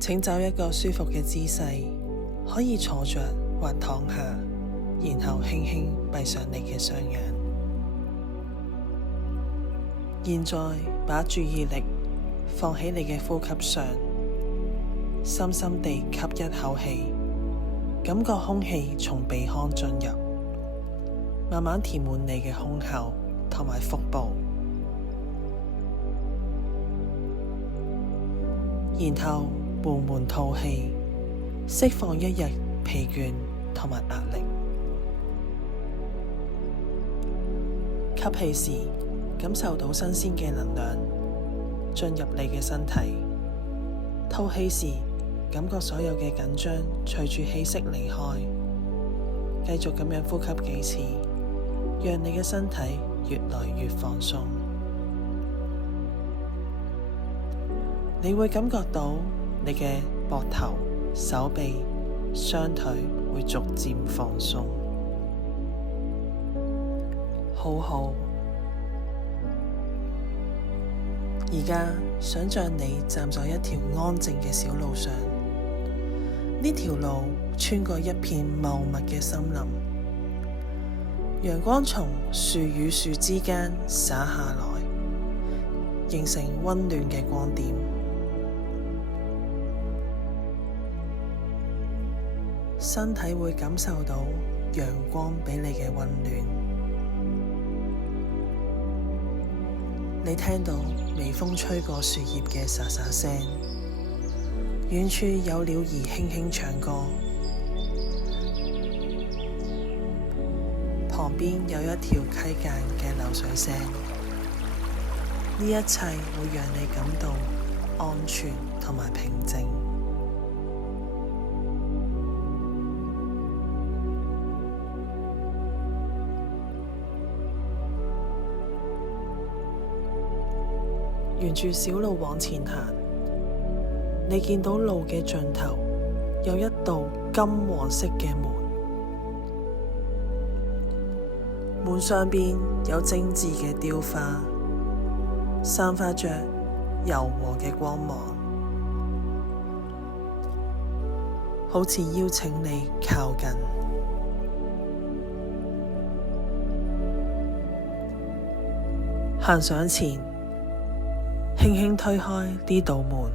請找一個舒服嘅姿勢，可以坐着或躺下，然後輕輕閉上你嘅雙眼。現在把注意力放喺你嘅呼吸上，深深地吸一口氣，感覺空氣從鼻腔進入，慢慢填滿你嘅胸口同埋腹部，然後緩緩吐氣，釋放一日疲倦同埋壓力。吸氣時，感受到新鮮嘅能量進入你嘅身體；吐氣時，感覺所有嘅緊張隨住氣息離開。繼續咁樣呼吸幾次，讓你嘅身體越來越放鬆。你會感覺到你嘅膊頭、手臂、雙腿會逐漸放鬆。好。而家想像你站在一條安靜嘅小路上，呢條路穿過一片茂密嘅森林，陽光從樹與樹之間灑下來，形成溫暖嘅光點。身體會感受到陽光俾你嘅溫暖。你聽到微風吹過樹葉嘅沙沙聲，遠處有鳥兒輕輕唱歌，旁邊有一條溪澗嘅流水聲。呢一切會讓你感到安全同埋平靜。沿住小路往前行，你見到路嘅盡頭有一道金黃色嘅門，門上邊有精緻嘅雕花，散發着柔和嘅光芒，好似邀請你靠近。行上前，輕輕推開呢道門。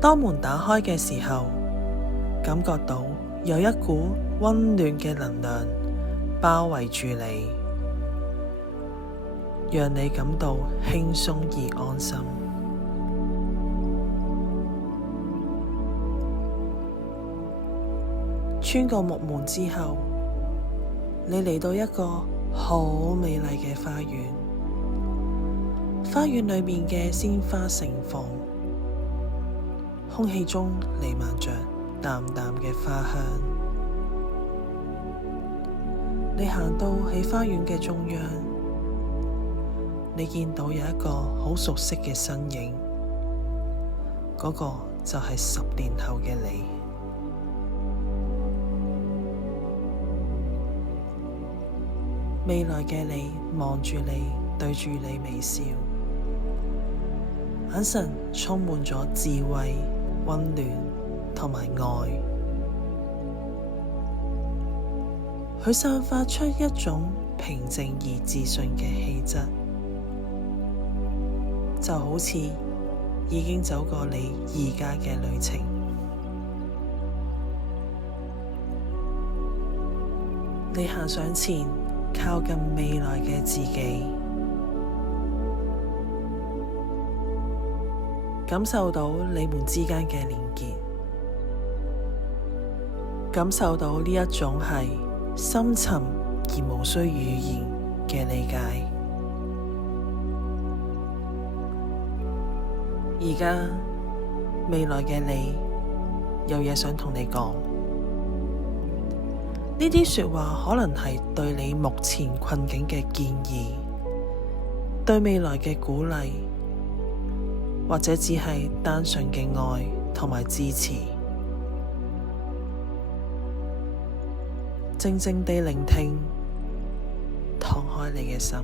當門打開嘅時候，感覺到有一股溫暖嘅能量包圍住你，讓你感到輕鬆而安心。穿過木門之後，你嚟到一個好美麗嘅花園。花園裏面嘅鮮花盛放，空氣中彌漫着淡淡嘅花香。你行到喺花園嘅中央，你見到有一個好熟悉嘅身影，嗰個就係10年後嘅你。未來嘅你望住你，對住你微笑，眼神充滿咗智慧、溫暖同埋愛。佢散發出一種平靜而自信嘅氣質，就好似已經走過你而家嘅旅程。你行上前，靠近未來嘅自己，感受到你們之間嘅連結，感受到呢一種係深沉而無需語言嘅理解。而家未來嘅你有嘢想同你講，呢啲說話可能係對你目前困境嘅建議，對未來嘅鼓勵，或者只係單純嘅愛同埋支持。靜靜地聆聽，敞開你嘅心。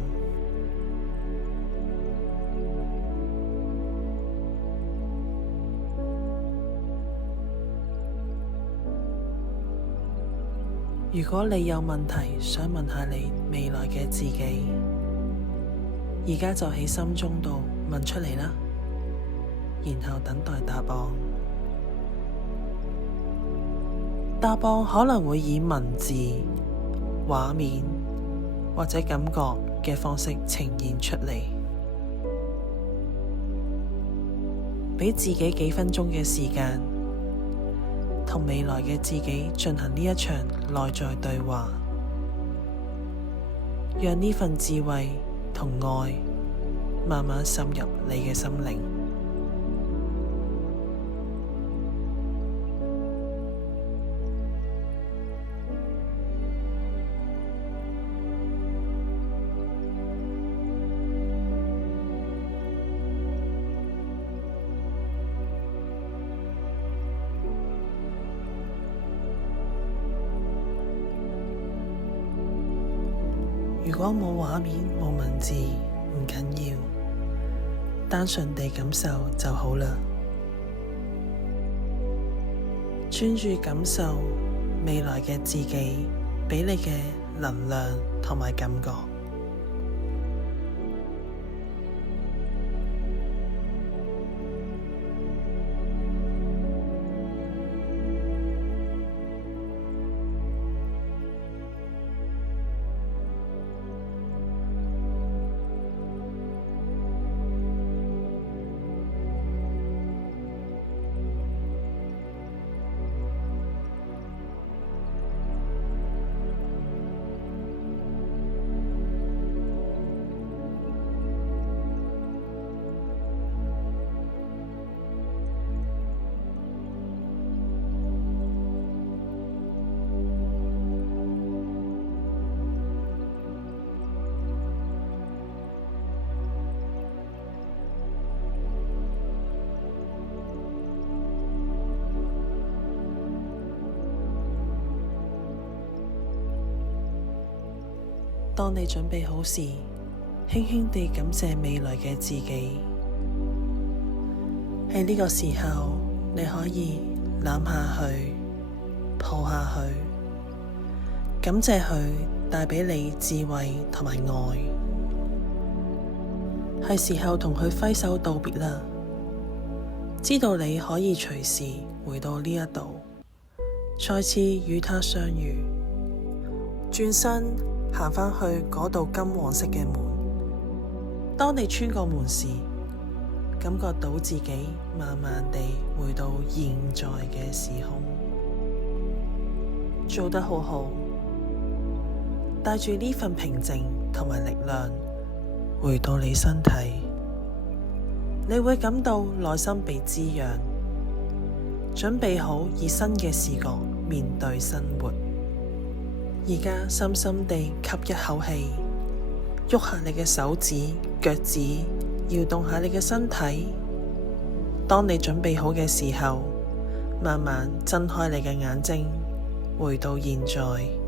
如果你有問題想問下你未來嘅自己，而家就喺心中度問出嚟啦，然後等待答案。答案可能會以文字、畫面或者感覺嘅方式呈現出嚟。俾自己幾分鐘嘅時間，同未來嘅自己進行呢一場內在對話，讓呢份智慧同愛慢慢滲入你嘅心靈。如果冇畫面冇文字唔緊要，單純地感受就好啦。專注感受未來嘅自己俾你嘅能量同埋感覺。當你準備好時，輕輕地感謝未來嘅自己。喺呢個時候，你可以攬下去，抱下去，感謝佢帶畀你智慧同埋愛。係時候同佢揮手道別啦，知道你可以隨時回到呢一度，再次與他相遇。轉身行返去嗰道金黃色嘅門，當你穿過門時，感覺到自己慢慢地回到現在嘅時空。做得好好，帶住呢份平靜同埋力量回到你身體，你會感到內心被滋養，準備好以新嘅視角面對生活。而家深深地吸一口氣，喐下你嘅手指、腳趾，搖動下你嘅身體。當你準備好嘅時候，慢慢睜開你嘅眼睛，回到現在。